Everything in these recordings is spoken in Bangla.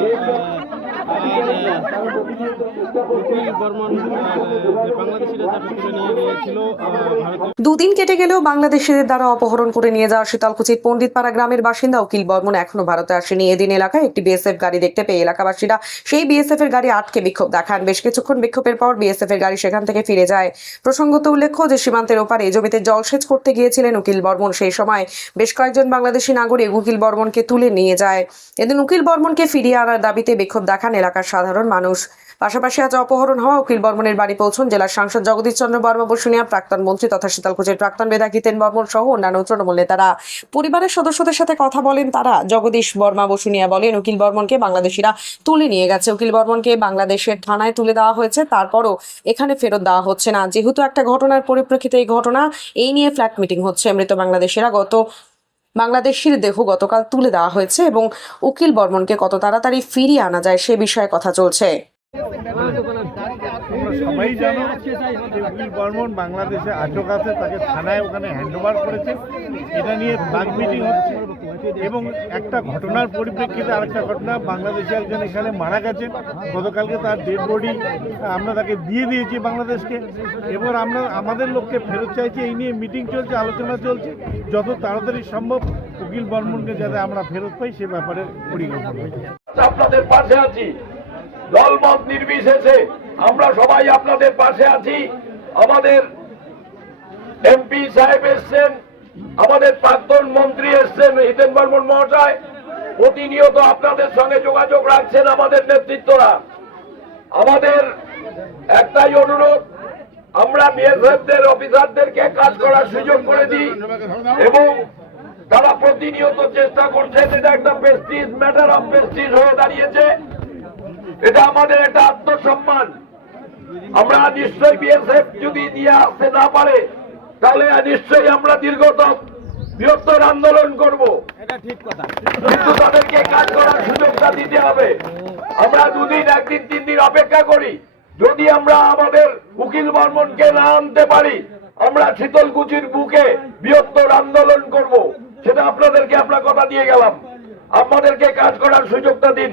উকিল দুদিন কেটে গেলেও বাংলাদেশিদের দ্বারা অপহরণ করে নিয়ে যাওয়া শীতলকুচির পণ্ডিতপাড়া গ্রামের বাসিন্দা উকিল বর্মন এখনও ভারতে আসেনি। এদিন এলাকায় একটি বিএসএফ গাড়ি দেখতে পেয়ে এলাকাবাসীরা সেই বিএসএফ এর গাড়ি আটকে বিক্ষোভ দেখান। বেশ কিছুক্ষণ বিক্ষোভের পর বিএসএফ এর গাড়ি সেখান থেকে ফিরে যায়। প্রসঙ্গত উল্লেখ্য যে, সীমান্তের ওপারে জমিতে জলসেচ করতে গিয়েছিলেন উকিল বর্মন। সেই সময় বেশ কয়েকজন বাংলাদেশি নাগরিক উকিল বর্মনকে তুলে নিয়ে যায়। এদিন উকিল বর্মনকে ফিরিয়ে আনার দাবিতে বিক্ষোভ দেখান এলাকার সাধারণ মানুষ। পাশাপাশি আজ অপহরণ হওয়া উকিল বর্মনের বাড়ি পৌঁছন জেলার সাংসদ জগদীশ চন্দ্র বর্মা বসুনিয়া প্রাক্তন মন্ত্রী তথা শীতলকুচির প্রাক্তন বেদা গীতেন বর্মন সহ অন্যান্য তৃণমূল নেতারা। পরিবারের সদস্যদের সাথে কথা বলেন তারা। জগদীশ বর্মা বসুনিয়া বলেন, উকিল বর্মনকে বাংলাদেশিরা তুলে নিয়ে গেছে। উকিল বর্মনকে বাংলাদেশের থানায় তুলে দেওয়া হয়েছে, তারপরও এখানে ফেরত দেওয়া হচ্ছে না। যেহেতু একটা ঘটনার পরিপ্রেক্ষিতে এই ঘটনা, এই নিয়ে ফ্ল্যাট মিটিং হচ্ছে। মৃত বাংলাদেশিরা গত বাংলাদেশির দেহ গতকাল তুলে দেওয়া হয়েছে এবং উকিল বর্মনকে কত তাড়াতাড়ি ফিরিয়ে আনা যায় সে বিষয়ে কথা চলছে। সবাই জানো উকিল বর্মন বাংলাদেশে আটক আছে, তাকে থানায় ওখানে হ্যান্ডওভার করেছে। এটা নিয়ে ফ্ল্যাগ মিটিং হচ্ছে। এবং একটা ঘটনার পরিপ্রেক্ষিতে আরেকটা ঘটনা, বাংলাদেশে একজন এখানে মারা গেছেন। গতকালকে তার ডেড বডি আমরা তাকে দিয়ে দিয়েছি বাংলাদেশকে। এবার আমরা, আমাদের লোককে ফেরত চাইছি, এই নিয়ে মিটিং চলছে, আলোচনা চলছে। যত তাড়াতাড়ি সম্ভব উকিল বর্মনকে যাতে আমরা ফেরত পাই, সে ব্যাপারে পরিকল্পনা। আপনাদের পাশে আছি। দলমত নির্বিশেষে আমরা সবাই আপনাদের পাশে আছি। আমাদের এমপি সাহেব এসছেন, আমাদের প্রাক্তন মন্ত্রী এসছেন, হিতেন বর্মন মহাশয়। প্রতিনিয়ত আপনাদের সঙ্গে যোগাযোগ রাখছেন আমাদের নেতৃত্বরা। আমাদের একটাই অনুরোধ, আমরা বিএসএফদের অফিসারদেরকে কাজ করার সুযোগ করে দিই এবং তারা প্রতিনিয়ত চেষ্টা করছেন এটা একটা প্রেস্টিজ ম্যাটার অফ প্রেস্টিজ হয়ে দাঁড়িয়েছে। এটা আমাদের একটা আত্মসম্মান। আমরা নিশ্চয়ই বিএসএফ যদি নিয়ে আসতে না পারে তাহলে নিশ্চয়ই আমরা দীর্ঘতম বৃহত্তর আন্দোলন করব। কিন্তু তাদেরকে কাজ করার সুযোগটা দিতে হবে। আমরা দুদিন একদিন তিন দিন অপেক্ষা করি। যদি আমরা আমাদের উকিল বর্মনকে না আনতে পারি আমরা শীতলকুচির বুকে বৃহত্তর আন্দোলন করব। সেটা আপনাদেরকে আপনার কথা দিয়ে গেলাম। আমাদেরকে কাজ করার সুযোগটা দিন।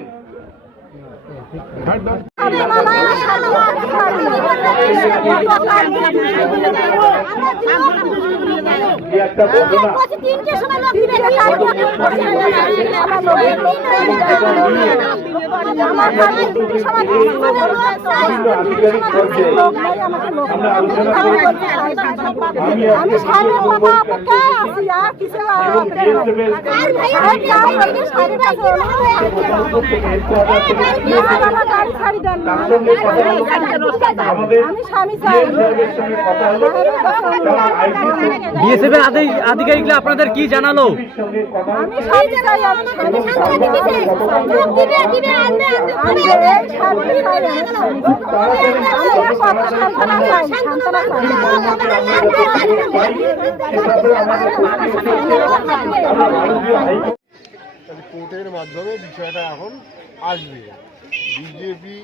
আমি আমি বাবা খবর অপেক্ষায় আছি আর কিছু এবং BSF এর সাড়ে বাজে হেডকোয়ার্টার থেকে গাড়ি ছাড়ি তার সঙ্গে কথা হলো আমাদের আমি স্বামী চাই ডিএম সাহেবের সঙ্গে কথা হলো বিএসএফ এর আধিকারিকরা আপনাদের কি জানালো কোর্টের মাধ্যমে বিষয়টা এখন আসবে বিজেপি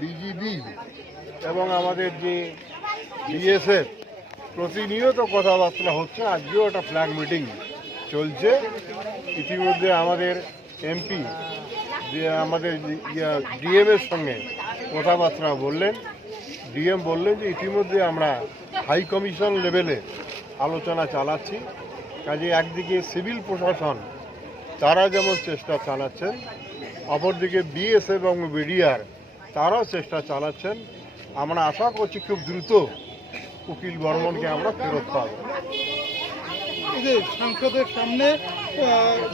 বিজিবি এবং আমাদের যে বিএসএফ প্রতিনিয়ত কথাবার্তা হচ্ছে, আজকেও একটা ফ্ল্যাগ মিটিং চলছে। ইতিমধ্যে আমাদের এমপি যে আমাদের ডিএম এর সঙ্গে কথাবার্তা বললেন। ডিএম বললেন যে ইতিমধ্যে আমরা হাই কমিশন লেভেলে আলোচনা চালাচ্ছি। কাজে একদিকে সিভিল প্রশাসন, তারা যেমন চেষ্টা চালাচ্ছেন, অপরদিকে বিএস এবং বিডিআর তারাও চেষ্টা চালাচ্ছেন। আমরা আশা করছি খুব দ্রুত উকিল বর্মনকে আমরা ফেরত পাব। সংসদের সামনে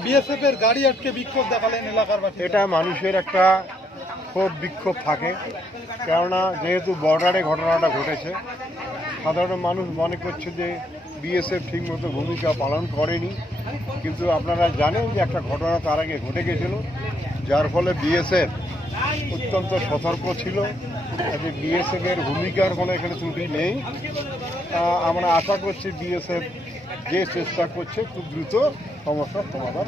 বিএসএফ এর গাড়ি আটকে বিক্ষোভ দেখালেন এলাকার এটা মানুষের একটা ক্ষোভ বিক্ষোভ থাকে কেননা যেহেতু বর্ডারে ঘটনাটা ঘটেছে সাধারণ মানুষ মনে করছে যে বিএসএফ ঠিকমতো ভূমিকা পালন করেনি। কিন্তু আপনারা জানেন যে একটা ঘটনা তার আগে ঘটে গেছিল যার ফলে বিএসএফ অত্যন্ত সতর্ক ছিল। যে বিএসএফ এর ভূমিকার কোনো এখানে ত্রুটি নেই। আমরা আশা করছি বিএসএফ যে চেষ্টা করছে, খুব দ্রুত সমস্যার সমাধান